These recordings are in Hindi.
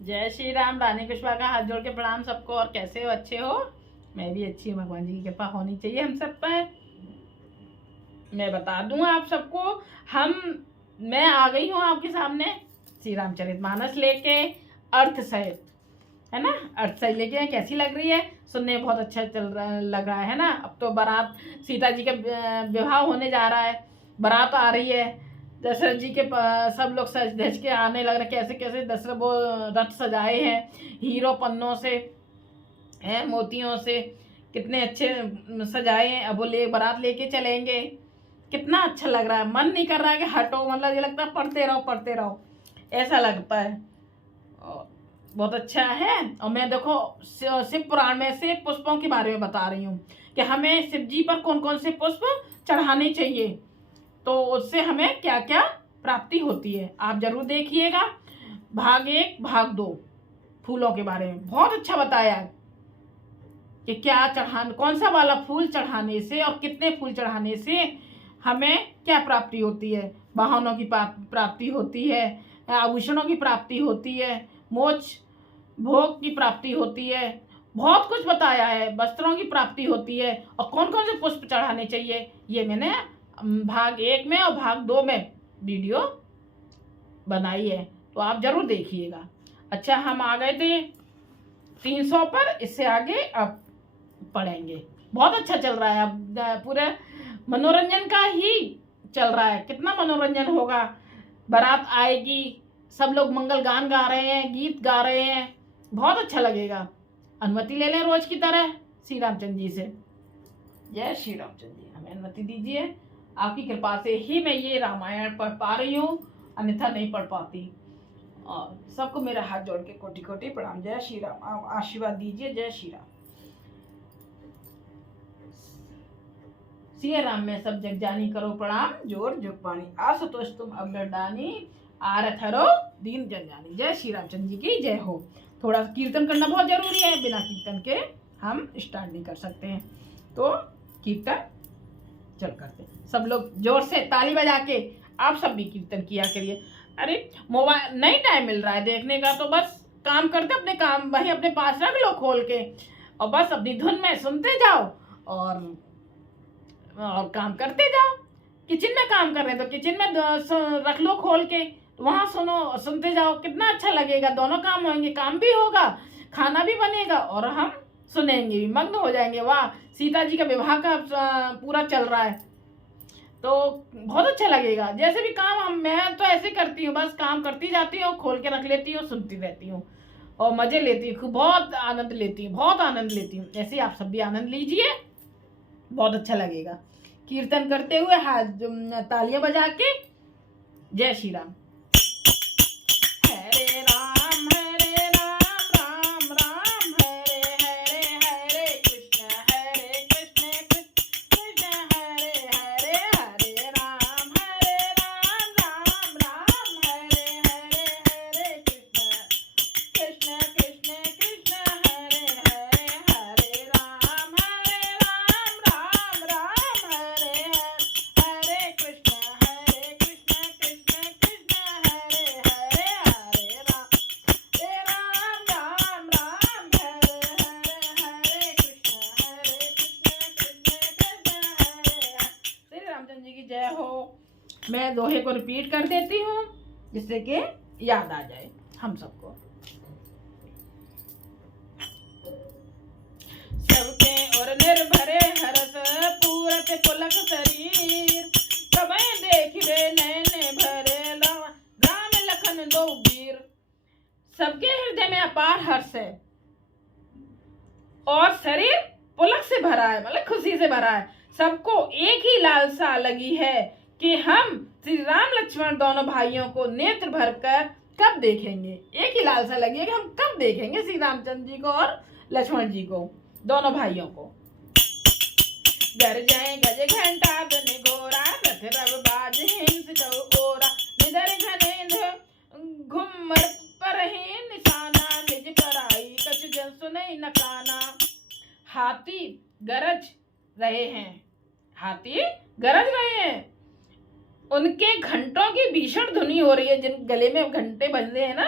जय श्री राम। रानी कुशवा का हाथ जोड़ के प्रणाम सबको। और कैसे हो? अच्छे हो? मैं भी अच्छी हूँ। भगवान जी की कृपा होनी चाहिए हम सब पर। मैं बता दूं आप सबको, मैं आ गई हूँ आपके सामने श्री रामचरितमानस लेके, अर्थ सहित, है ना। अर्थ सहित लेके कैसी लग रही है? सुनने में बहुत अच्छा लग रहा है ना। अब तो बारात, सीता जी का विवाह होने जा रहा है, बारात आ रही है। दशरथ जी के सब लोग सज धज के आने लग रहे। कैसे कैसे दशरथ वो रथ सजाए हैं हीरो पन्नों से, हैं मोतियों से, कितने अच्छे सजाए हैं। अब वो बारात लेके चलेंगे। कितना अच्छा लग रहा है। मन नहीं कर रहा है कि हटो, मतलब ये लगता है पढ़ते रहो पढ़ते रहो, ऐसा लगता है। और बहुत अच्छा है। और मैं देखो शिव पुराण में से पुष्पों के बारे में बता रही हूँ कि हमें शिव जी पर कौन कौन से पुष्प चढ़ाने चाहिए, तो उससे हमें क्या क्या प्राप्ति होती है। आप जरूर देखिएगा। भाग 1 भाग 2 फूलों के बारे में बहुत अच्छा बताया कि क्या चढ़ाने, कौन सा वाला फूल चढ़ाने से और कितने फूल चढ़ाने से हमें क्या प्राप्ति होती है। वाहनों की प्राप्ति होती है, आभूषणों की प्राप्ति होती है, मोक्ष भोग की प्राप्ति होती है। बहुत कुछ बताया है। वस्त्रों की प्राप्ति होती है। और कौन कौन से पुष्प चढ़ाने चाहिए, ये मैंने भाग 1 में और भाग 2 में वीडियो बनाई है, तो आप जरूर देखिएगा। अच्छा, हम आ गए थे 300 पर, इससे आगे अब पढ़ेंगे। बहुत अच्छा चल रहा है। अब पूरे मनोरंजन का ही चल रहा है। कितना मनोरंजन होगा। बारात आएगी, सब लोग मंगल गान गा रहे हैं, गीत गा रहे हैं, बहुत अच्छा लगेगा। अनुमति ले लें रोज की तरह श्री रामचंद्र जी से। जय श्री रामचंद्र जी, हमें अनुमति दीजिए। आपकी कृपा से ही मैं ये रामायण पढ़ पा रही हूँ, अन्यथा नहीं पढ़ पाती। और सबको मेरा हाथ जोड़ के कोटि कोटि प्रणाम। जय श्री राम। आप आशीर्वाद दीजिए। जय श्री राम। सिया राम में सब जग जानी, करो प्रणाम जोर जुग पानी। आशुतोष तुम अवगढ़ आरथ हरो दीन जन जानी। जय श्री रामचंद्र जी की जय हो। थोड़ा कीर्तन करना बहुत जरूरी है, बिना कीर्तन के हम स्टार्ट नहीं कर सकते हैं। तो कीर्तन चल करते, सब लोग जोर से ताली बजा के आप सब भी कीर्तन किया करिए। अरे मोबाइल नहीं टाइम मिल रहा है देखने का, तो बस काम करते अपने काम वही अपने पास रख लो खोल के, और बस अपनी धुन में सुनते जाओ और काम करते जाओ। किचन में काम कर रहे हैं तो किचन में रख लो खोल के, वहां सुनो, सुनते जाओ। कितना अच्छा लगेगा। दोनों काम होंगे, काम भी होगा, खाना भी बनेगा और हम सुनेंगे भी, मग्न हो जाएंगे। वाह, सीता जी का विवाह का पूरा चल रहा है, तो बहुत अच्छा लगेगा। जैसे भी काम मैं तो ऐसे करती हूँ, बस काम करती जाती हूँ, खोल के रख लेती हूँ, सुनती रहती हूँ और मजे लेती हूँ। खूब बहुत आनंद लेती हूँ, बहुत आनंद लेती हूँ। ऐसे ही आप सब भी आनंद लीजिए, बहुत अच्छा लगेगा। कीर्तन करते हुए हाथ तालियां बजा के। जय श्री राम। हरे राम राम राम हरे हरे, हरे कृष्ण कृष्ण कृष्ण हरे हरे, हरे राम राम राम हरे हरे, हरे कृष्ण कृष्ण कृष्ण हरे हरे, हरे राम राम राम हरे हरे, हरे कृष्ण कृष्ण कृष्ण हरे हरे, हरे राम राम राम हरे हरे, हरे कृष्ण कृष्ण कृष्ण हरे हरे। श्री रामचंद्र जी की जय हो। मैं दोहे को रिपीट कर देती हूँ जिससे कि याद आ जाए हम सबको। सबके और निर्भरे हरस पूरत पुलक शरीर, कबय देखिबे नैन भरे राम लखन दो वीर। सबके हृदय में अपार हर्ष है और शरीर पुलक से भरा है, मतलब खुशी से भरा है। सबको एक ही लालसा लगी है कि हम श्री राम लक्ष्मण दोनों भाइयों को नेत्र भरकर कब देखेंगे। एक ही लालसा लगी है कि हम कब देखेंगे श्री रामचंद्र जी को और लक्ष्मण जी को, दोनों भाइयों को। गरजय गज घंटा धनि घोरा, रथ रव बाज हिंस ओरा, निधर घनेन्द्र घुमर परहि निशाना, निज पराई कछु जन सुनई न काना। हाथी गरज रहे हैं, हाथी गरज रहे हैं, उनके घंटों की भीषण ध्वनि हो रही है। जिन गले में घंटे बज रहे हैं ना,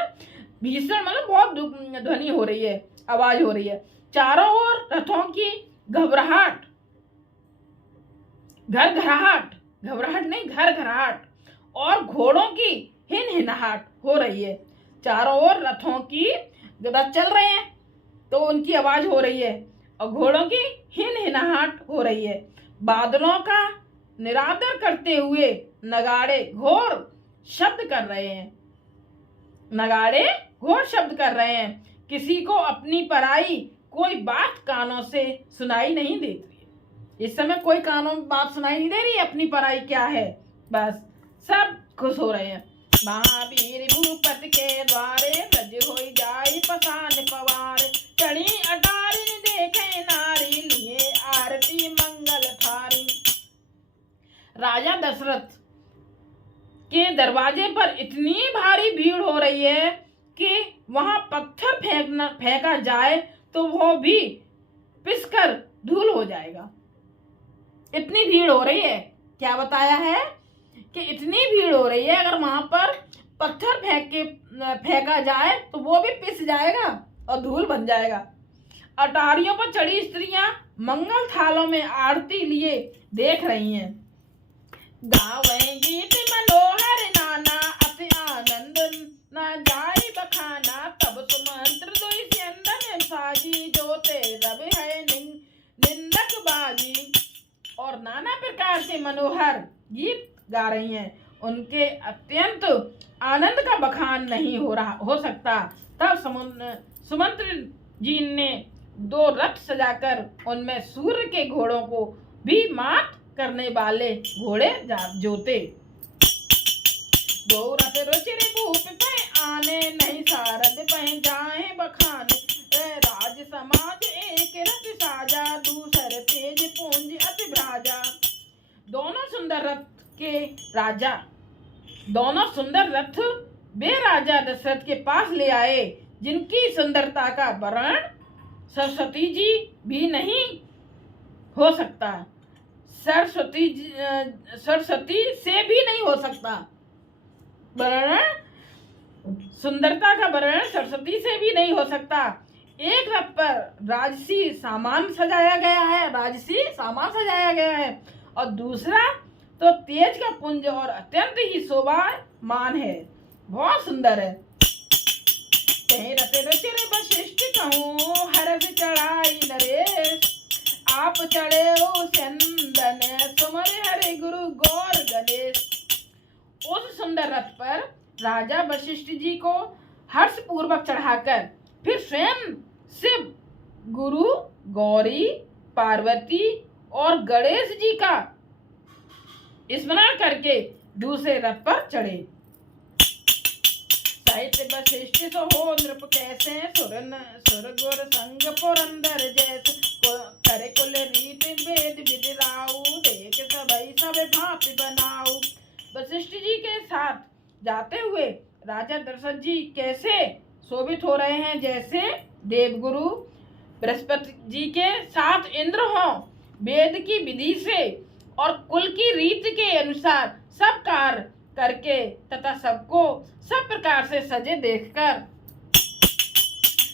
भीषण मतलब बहुत ध्वनि हो रही है, आवाज हो रही है। चारों ओर रथों की घबराहट, घबराहट नहीं, घराहट और घोड़ों की हिनहिनाहट हो रही है। चारों ओर रथों की, रथ चल रहे हैं तो उनकी आवाज हो रही है और घोड़ों की हिनहिनाहट हो रही है। बादलों का निरादर करते हुए नगाड़े घोर शब्द कर रहे हैं, नगाड़े घोर शब्द कर रहे हैं। किसी को अपनी पराई कोई बात कानों से सुनाई नहीं देती। इस समय कोई कानों में बात सुनाई नहीं दे रही, अपनी पराई क्या है, बस सब खुश हो रहे हैं। महावीर भूपति के द्वारे रज होई जाई पसान पवार, चढ़ी अटारी देखे नारी लिए आरती मंगल थारी। राजा दशरथ के दरवाजे पर इतनी भारी भीड़ हो रही है कि वहां पत्थर फेंका जाए तो वो भी पिसकर धूल हो जाएगा। इतनी भीड़ हो रही है, क्या बताया है कि इतनी भीड़ हो रही है, अगर वहां पर पत्थर फेंका जाए तो वो भी पिस जाएगा और धूल बन जाएगा। अटारियों पर चढ़ी स्त्रियां मंगल थालों में आरती लिए देख रही हैं। गावें गीत मनोहर नाना, अति आनंद न जाई बखाना, तब सुमंत्र दुई चंदन साजी, जोते रवि है निंदक बाजी। और नाना प्रकार के मनोहर गीत गा रही हैं। उनके अत्यंत आनंद का बखान नहीं हो सकता। तब सुमंत्र जी ने 2 रथ सजाकर उनमें सूर्य के घोड़ों को भी मात करने वाले घोड़े जोते। 2 रथ रुचिर भूप पे आने, नहीं सारद पह जाए बखाने, राज समाज एक रथ साजा, दूसर तेज पूंज अति भ्राजा। दोनों सुंदर रथ वे राजा दशरथ के पास ले आए, जिनकी सुंदरता का वर्णन सरस्वती जी भी नहीं हो सकता, सरस्वती से भी नहीं हो सकता। वर्णन, सुंदरता का वर्णन सरस्वती से भी नहीं हो सकता। एक रथ पर राजसी सामान सजाया गया है और दूसरा तो तेज का पुंज और अत्यंत ही शोभामान है, बहुत सुंदर है। कहीं रते रचिर वशिष्ठ कहूँ, हर्ष चढ़ाई नरेश, आप चढ़े हो चंदन, सुमर हरे गुरु गौर गणेश। उस सुंदर रथ पर राजा वशिष्ठ जी को हर्ष पूर्वक चढ़ाकर फिर स्वयं शिव, गुरु, गौरी, पार्वती और गणेश जी का स्मरण करके दूसरे रथ पर चढ़े। साहित्य वशिष्ठ सो हो नृप कैसे, सुर गुर संग पुरंदर जैसे, करे कुल रीत वेद विदिराऊ, देख सब भांति बनाऊ। वशिष्ठ जी के साथ जाते हुए राजा दशरथ जी कैसे शोभित हो रहे हैं, जैसे देवगुरु बृहस्पति जी के साथ इंद्र हों, वेद की विधि से और कुल की रीत के अनुसार सब कार्य करके तथा सबको सब प्रकार से सजे देखकर।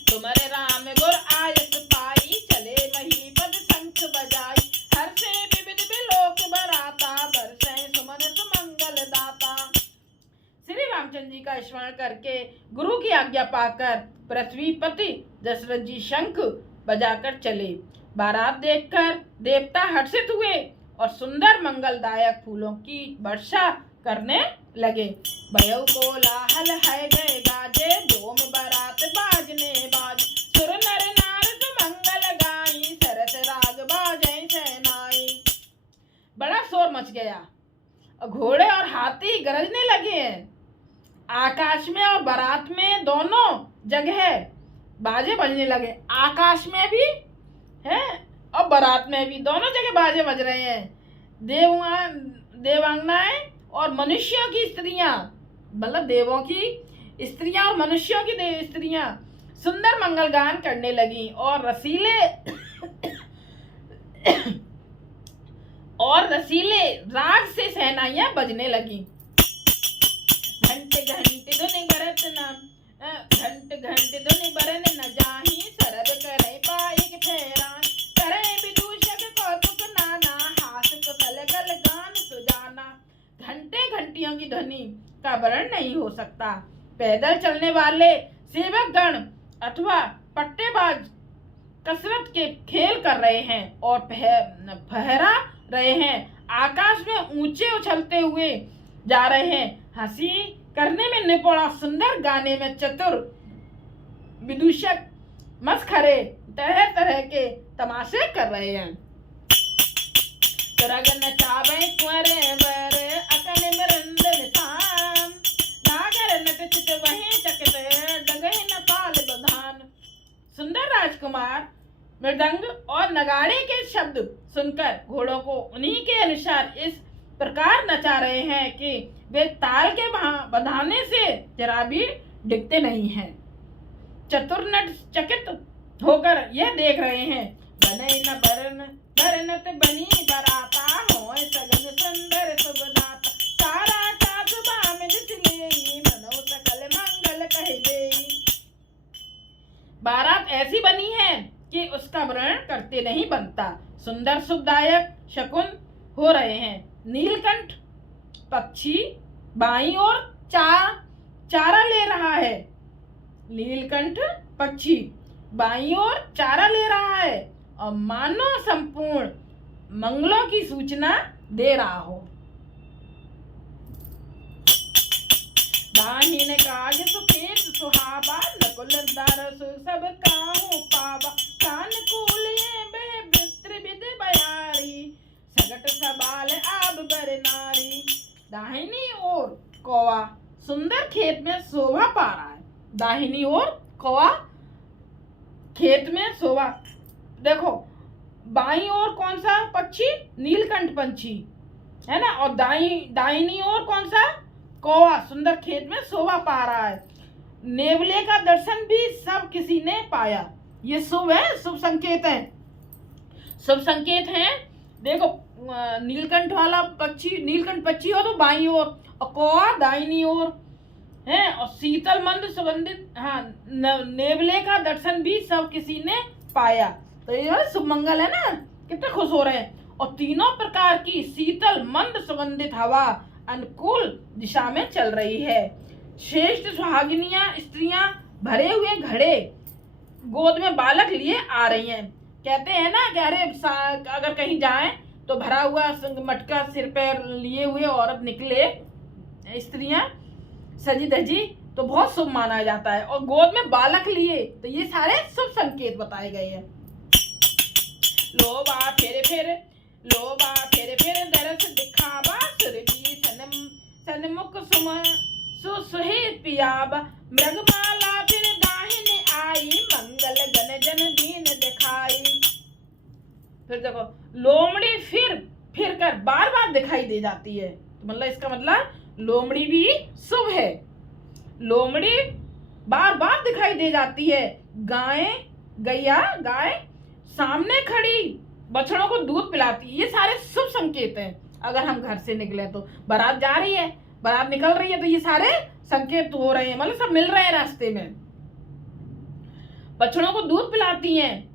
तुम्हारे राम गुर आयत पाई, चले महीपद शंख बजाई, हर से विविध विलोक बराता, बरसे सुमन सुमंगल दाता। श्री रामचंद्र जी का स्मरण करके गुरु की आज्ञा पाकर पृथ्वीपति दशरथ जी शंख बजाकर चले। बारात देखकर देवता हर्षित हुए और सुंदर मंगलदायक फूलों की वर्षा करने लगे। भयउ को लाहल है गए गाजे, डोम बारात बाजने बाज, सुर नर नारद मंगल गाई, सरस राग बाजे सहनाई। बड़ा शोर मच गया, घोड़े और हाथी गरजने लगे हैं। आकाश में और बारात में दोनों जगह बाजे बजने लगे। आकाश में भी है और बारात में भी, दोनों जगह बाजे बज रहे हैं। देवांगनाएं और मनुष्यों की स्त्रियां, मतलब देवों की स्त्रियां और मनुष्यों की स्त्रियां सुंदर मंगल गान करने लगी और रसीले राग से सहनाइयां बजने लगी। घंटे घंटे धुन करत न घंट घंट धुनि बरन न जाही सरद करे पाइक फेरान करे विदूषक कौतुक नाना हास कुशल गल गान सुजाना। घंटे घंटियों की ध्वनि का वर्ण नहीं हो सकता। पैदल चलने वाले सेवक गण अथवा पट्टेबाज कसरत के खेल कर रहे हैं और फहरा रहे हैं, आकाश में ऊंचे उछलते हुए जा रहे हैं, हंसी करने में निपुण, सुंदर गाने में चतुर विदूषक मस्खरे तरह तरह के तमाशे कर रहे हैं। तरग नचावे कुंवरे वर अकन मृंद निशान नागर नट चित वहीं चकित डगे न पाल बधान। सुंदर राजकुमार मृदंग और नगाड़े के शब्द सुनकर घोड़ों को उन्हीं के अनुसार इस प्रकार नचा रहे हैं कि वे ताल के बधाने से जरा भी डिगते नहीं हैं। चतुर्नट चकित होकर यह देख रहे हैं, बने न बरन बरनत बनी बराता हो सगन सुंदर सुबदाता तारा का सुबह में दिसलेई मनो सकल मंगल कह देई। बारात ऐसी बनी है कि उसका वर्णन करते नहीं बनता। सुंदर सुखदायक शकुन हो रहे हैं। नीलकंठ पक्षी बाईं ओर चारा ले रहा है। नीलकंठ पक्षी बाईं ओर चारा ले रहा है और मानो संपूर्ण मंगलों की सूचना दे रहा हो। दाहिने काज सुखेत सुहावा नकुल दारस सब काहू पावा कान कूलिए बह त्रिविध बयारी सगट सबाल आब बर नारी। दाहिनी ओर कौवा सुंदर खेत में शोभा पा रहा है। दाहिनी ओर कौवा खेत में शोभा, देखो बाईं ओर कौन सा पक्षी, नीलकंठ पंछी है ना, और दाहिनी ओर कौन सा, कौवा सुंदर खेत में शोभा पा रहा है। नेवले का दर्शन भी सब किसी ने पाया। ये शुभ है, शुभ संकेत है, शुभ संकेत है। देखो नीलकंठ वाला पक्षी, नीलकंठ पक्षी हो तो बाईं ओर और कौवा दाहिनी ओर है, और शीतल मंद सुगंधित, हाँ नेवले का दर्शन भी सब किसी ने पाया। तो ये शुभ मंगल है ना, कितने खुश हो रहे हैं। और तीनों प्रकार की शीतल मंद सुगंधित हवा अनुकूल दिशा में चल रही है। श्रेष्ठ सुहागिनियां स्त्रियां भरे हुए घड़े गोद में बालक लिए आ रही हैं। कहते हैं ना कि अरे अगर कहीं जाएं तो भरा हुआ मटका सिर पर लिए हुए औरत निकले, स्त्रियां सजी धजी, तो बहुत शुभ माना जाता है। और गोद में बालक लिए, तो ये सारे शुभ संकेत बताए गए हैं। लोबा फेरे फेरे दरस दिखावा सुरभि सन्मुख सुसुहित पियाबा मृगमाला फिर दाहिने आई मंगल गण जन दीन दिखाई। फिर देखो लोमड़ी फिर कर बार बार दिखाई दे जाती है, तो मतलब इसका मतलब लोमड़ी भी शुभ है। लोमड़ी बार बार दिखाई दे जाती है। गाय सामने खड़ी बछड़ों को दूध पिलाती है। ये सारे शुभ संकेत हैं। अगर हम घर से निकले तो बारात जा रही है, बारात निकल रही है, तो ये सारे संकेत हो रहे हैं, मतलब सब मिल रहे हैं रास्ते में। बछड़ों को दूध पिलाती हैं।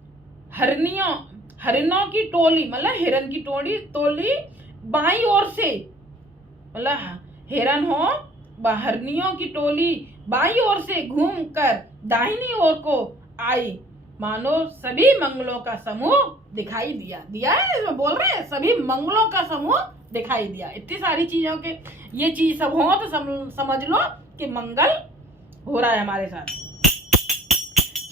हरिनों की टोली, मतलब हिरन की टोली बाईं ओर से, मतलब हिरन हो, हरनियों की टोली बाईं ओर से घूमकर दाहिनी ओर को आई, मानो सभी मंगलों का समूह दिखाई दिया है। इसमें बोल रहे हैं सभी मंगलों का समूह दिखाई दिया। इतनी सारी चीजों के ये चीज सब हो तो समझ लो कि मंगल हो रहा है हमारे साथ।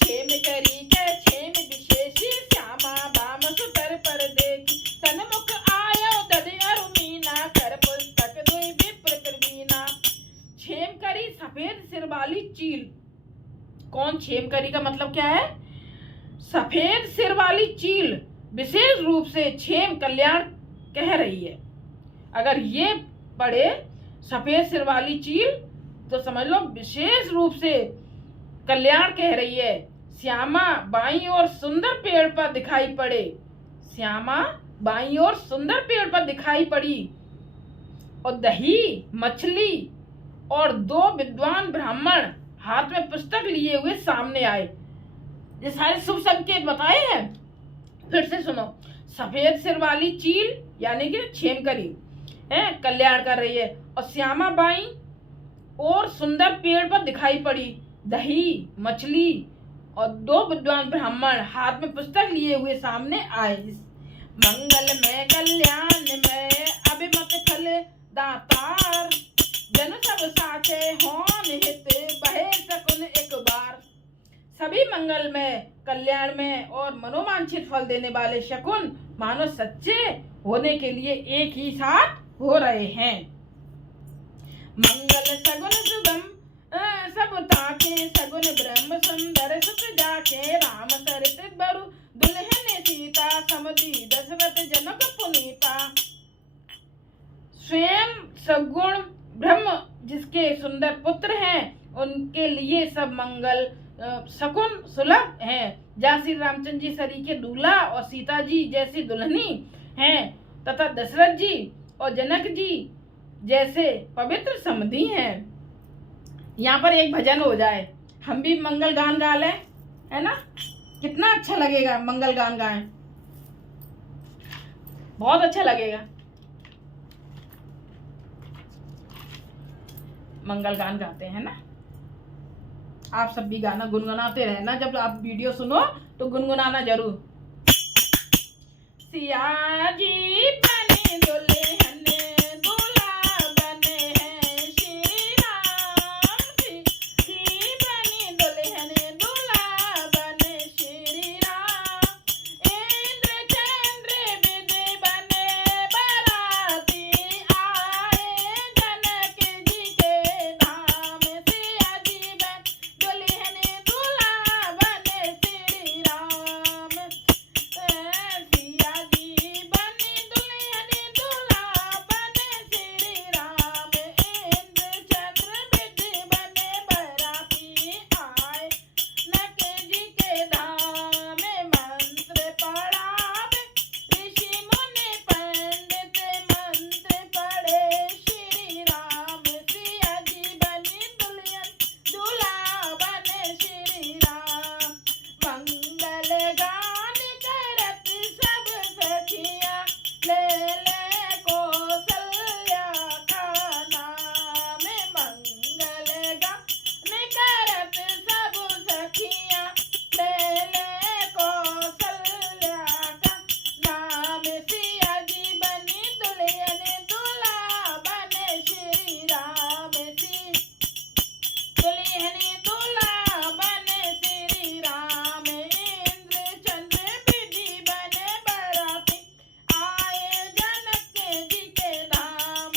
छेम करी के छेम विशेषी श्यामा बाम सुतर पर देखी सन्मुख आयो दधि अरु मीना कर पुस्तक दुई विप्र प्रवीणा। छेम करी सफेद सिर वाली चील। कौन? छेम करी का मतलब क्या है? सफेद सिर वाली चील विशेष रूप से छेम कल्याण कह रही है। अगर ये पढ़े सफेद सिर वाली चील तो समझ लो विशेष रूप से कल्याण कह रही है। श्यामा बाईं ओर सुंदर पेड़ पर दिखाई पड़े। श्यामा बाईं ओर सुंदर पेड़ पर दिखाई पड़ी और दही मछली और दो विद्वान ब्राह्मण हाथ में पुस्तक लिए हुए सामने आए। ये सारे शुभ संकेत बताए हैं, फिर से सुनो। सफेद सिर वाली चील यानी कि छेमकरी है कल्याण कर रही है, और श्यामा बाई और सुंदर पेड़ पर दिखाई पड़ी। दही मछली और 2 विद्वान ब्राह्मण हाथ में पुस्तक लिए हुए सामने आए। मंगल में कल्याण में अभिमत फल दातार, जन सब साचे होन हित बहे सकुन एक बार। सभी मंगल में कल्याण में और मनोवांछित फल देने वाले शकुन मानो सच्चे होने के लिए एक ही साथ हो रहे हैं। मंगल सगुन शुभम सब ताके सगुन ब्रह्म सुंदर सुत जाके, राम सरित बरु दुल्हन सीता समधी दशरथ जनक पुनीता। स्वयं सगुण ब्रह्म जिसके सुंदर पुत्र हैं उनके लिए सब मंगल शकुन सुलभ हैं। जहाँ श्री रामचंद्र जी सरीखे दूल्हा और सीता जी जैसी दुल्हनी हैं, तथा दशरथ जी और जनक जी जैसे पवित्र समधी हैं। यहाँ पर एक भजन हो जाए, हम भी मंगल गान गा लें, है ना? कितना अच्छा लगेगा मंगल गान गाएं, बहुत अच्छा लगेगा। मंगल गान गाते हैं ना, आप सब भी गाना गुनगुनाते रहना। जब आप वीडियो सुनो तो गुनगुनाना जरूर। सिया जी बने दुल्हन दूल्हा बने हैं श्री राम, की बनी दुल्हन दूल्हा बने श्री राम। इंद्र चंद्र विधि बने बराती आए, जनक जी के धाम। सिया जी बन दुल्हन दूल्हा बने श्री राम, सिया जी बनी दुल्हन दूल्हा बने श्री राम। इंद्र चंद्र विधि बने बराती आए, जनक जी के धाम। मंत्र पढ़ावे ऋषि मुनि पंडित, मंत्र पढ़े श्री राम। सिया जी बनी दुल्हन दूल्हा बने श्री राम। मंगल गान करत सब सखिया, ले कौशल्या का नाम। मंगल गान करत सब सखिया, ले कौशल्या का नाम। सिया जी बनी दुल्हन दूल्हा बने श्री राम, दुल्हन दूल्हा बने श्री राम। इंद्र चंद्र विधि बने बराती आए, जनक जी के धाम।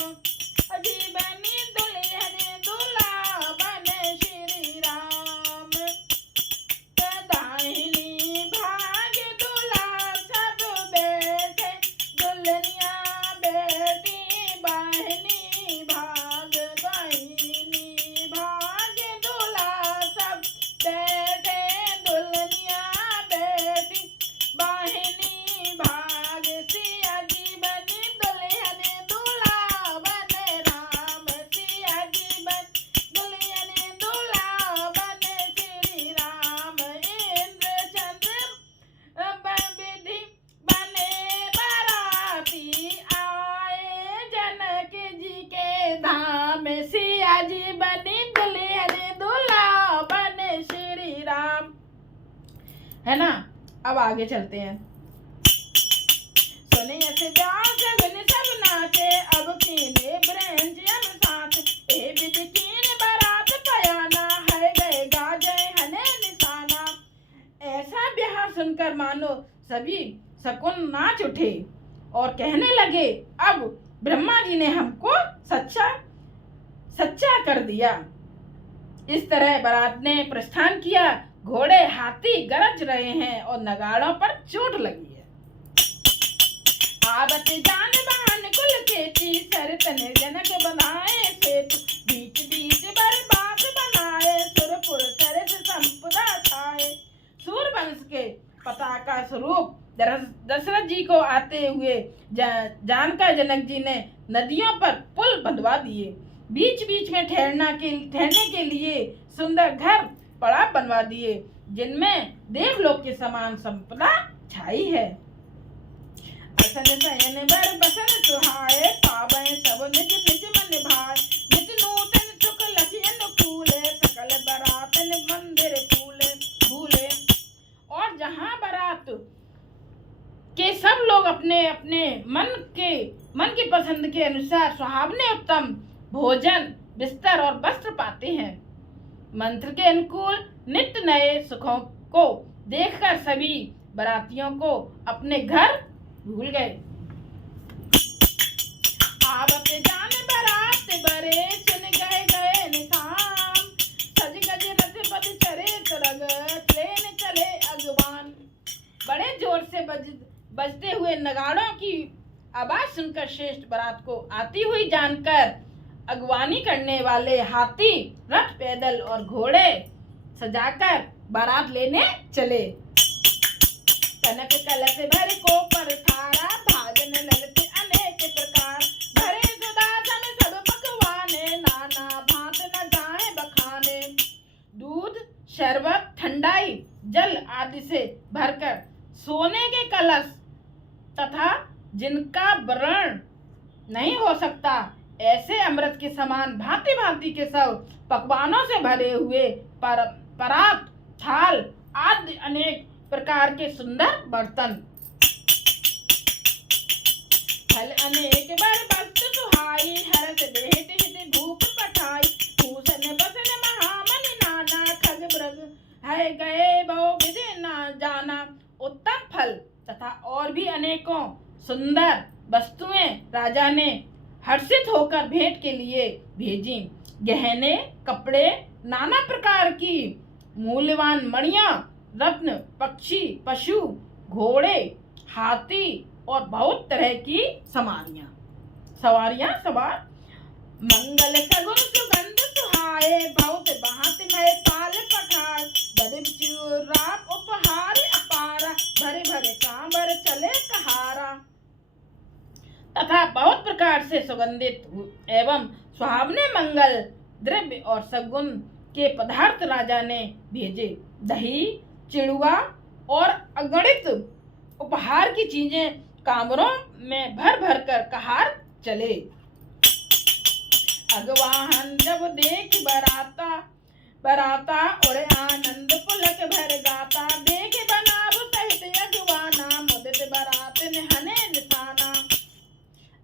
जी बनी दुल्हन दूल्हा बने श्री राम। दाहिनी भाग दूल्हा सब बैठे, दुल्हनिया बैठी बाहिनी भाग। दाहिनी भाग दूल्हा सब बैठे, दुल्हनिया बैठी बाहिनी भाग। सिया जी बनी दुल्हन दूल्हा बने राम, सिया जी बनी दुल्हन दूल्हा बने श्री राम। इंद्र चंद्र विधि बने बराती आए, जनक जी के धाम। सिया जी बनी दुल्हन दूल्हा बने श्री राम, है ना? अब आगे चलते हैं। सुने ऐसे सगुन सब नाचे, अब कीने ब्रंज हम साथ। ए विध कीन बारात पयाना, है गए गाजे हने निशाना। ऐसा ब्याह सुनकर मानो सभी शकुन नाच उठे और कहने लगे, अब ब्रह्मा जी ने हमको सच्चा कर दिया। इस तरह बारात ने प्रस्थान किया। घोड़े हाथी गरज रहे हैं और नगाड़ों पर चोट लगी है। आवत जान बहन कुल खेती, सरतन जनक बनाए सेतु। बीच बीच बरबास बनाए, सुरपुर सरस संपदा छाए। सूरवंश के पताका स्वरूप दशरथ जी को आते हुए जानकर जनक जी ने नदियों पर पुल बंधवा दिए। बीच बीच में ठहरने के लिए सुंदर घर पड़ा बनवा दिए, जिनमें देवलोक के समान संपदा छाई है। असन शयन बर बसन सुहाए, पावै सब निज निज मन भाए। नित नूतन सुख लखि अनुकूले, सकल बरातन मंदिर फूले भूले। और जहाँ बारात के सब लोग अपने अपने मन की पसंद के अनुसार सुहावने उत्तम भोजन, बिस्तर और वस्त्र पाते हैं, मंत्र के अनुकूल नित्य नए सुखों को देखकर सभी बारातियों को अपने घर भूल गए। आवत जान बारात बरे, सुन गए गए निशान। सज गज रथ पद चरे तरग, ट्रेन चले अगवान। बड़े जोर से बजते हुए नगाड़ों की आवाज सुनकर श्रेष्ठ बारात को आती हुई जानकर अगवानी करने वाले हाथी, रथ, पैदल और घोड़े सजाकर बारात लेने चले। कनक कलश भर को पर थारा, भाजन ललते अनेक प्रकार। भरे सुदासन सब पकवाने, नाना भांत न जाए बखाने। दूध, शरबत, ठंडाई, जल आदि से भरकर सोने के कलश तथा जिनका वर्ण नहीं हो सकता ऐसे अमृत के समान भांति भांति के सब पकवानों से भरे हुए परात, थाल आदि अनेक प्रकार के सुंदर बर्तन। फल अनेक बर वस्तु सुहाई, हरस भेंट हित भूप पठाई। भूषण बसन महामणि नाना, खग मृग है गए बहु विधि ना जाना। उत्तम फल तथा और भी अनेकों सुंदर वस्तुएं राजा ने हर्षित होकर भेंट के लिए भेजी। गहने, कपड़े, नाना प्रकार की मूल्यवान मणियां, रत्न, पक्षी, पशु, घोड़े, हाथी और बहुत तरह की सवारियां सवार। मंगल सगुन सुगंध सुहाए, बहुत भांतिमय पाल पठार। राप उपहार अपारा, भरे भरे कांबर चले कहारा। तथा बहुत प्रकार से सुगंधित एवं सुहावने मंगल द्रव्य और सगुन के पदार्थ राजा ने भेजे। दही, चिड़ुआ और अगणित उपहार की चीजें कामरों में भर भर कर कहार चले। अगवाहन जब देख बराता और आनंद पुलक भर गाता। देख बनाब सहित अगवाना, मुदित बारात हने निशाना।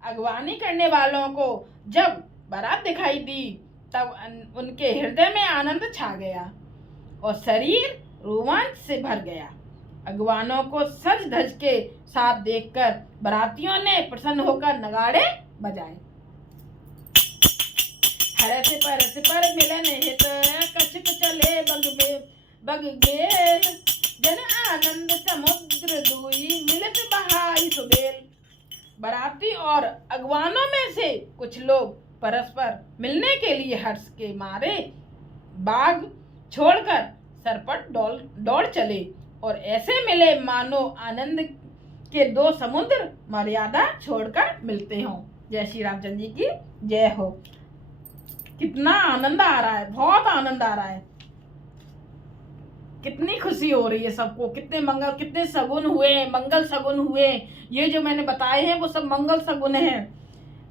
अगवानी करने वालों को जब बारात दिखाई दी तब उनके हृदय में आनंद छा गया और शरीर रोमांच से भर गया। अगवानों को सज धज के साथ देखकर बारातियों ने प्रसन्न होकर नगाड़े बजाए। हरस पर मिलन हित, कछुक चले बग गेल। जन आनंद समुद्र दुई, मिलत बहाई सुबेल। बाराती और अगवानों में से कुछ लोग परस्पर मिलने के लिए हर्ष के मारे बाग छोड़कर सरपट दौड़ चले और ऐसे मिले मानो आनंद के दो समुद्र मर्यादा छोड़कर मिलते हों। जय श्री रामचंद्र जी की जय हो। कितना आनंद आ रहा है, बहुत आनंद आ रहा है, कितनी खुशी हो रही है सबको। कितने सगुन हुए, मंगल सगुन हुए। ये जो मैंने बताए हैं वो सब मंगल सगुन हैं।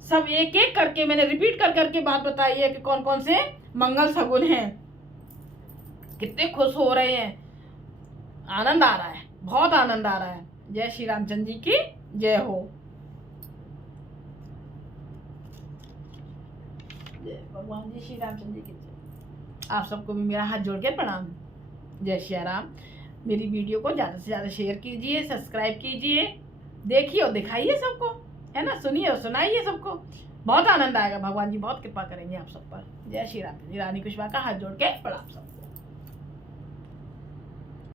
सब एक एक करके मैंने रिपीट कर करके बात बताई है कि कौन कौन से मंगल सगुन हैं। कितने खुश हो रहे हैं, आनंद आ रहा है, बहुत आनंद आ रहा है। जय श्री रामचंद्र जी की जय हो। जय भगवान जी श्री रामचंद्र जी की जय। आप सबको भी मेरा हाथ जोड़ के प्रणाम। जय श्री राम। मेरी वीडियो को ज़्यादा से ज़्यादा शेयर कीजिए, सब्सक्राइब कीजिए, देखिए और दिखाइए सबको, है ना, सुनिए और सुनाइए सबको। बहुत आनंद आएगा, भगवान जी बहुत कृपा करेंगे आप सब पर। जय श्री राम। रानी कुशवाहा का हाथ जोड़ के प्रणाम सबको।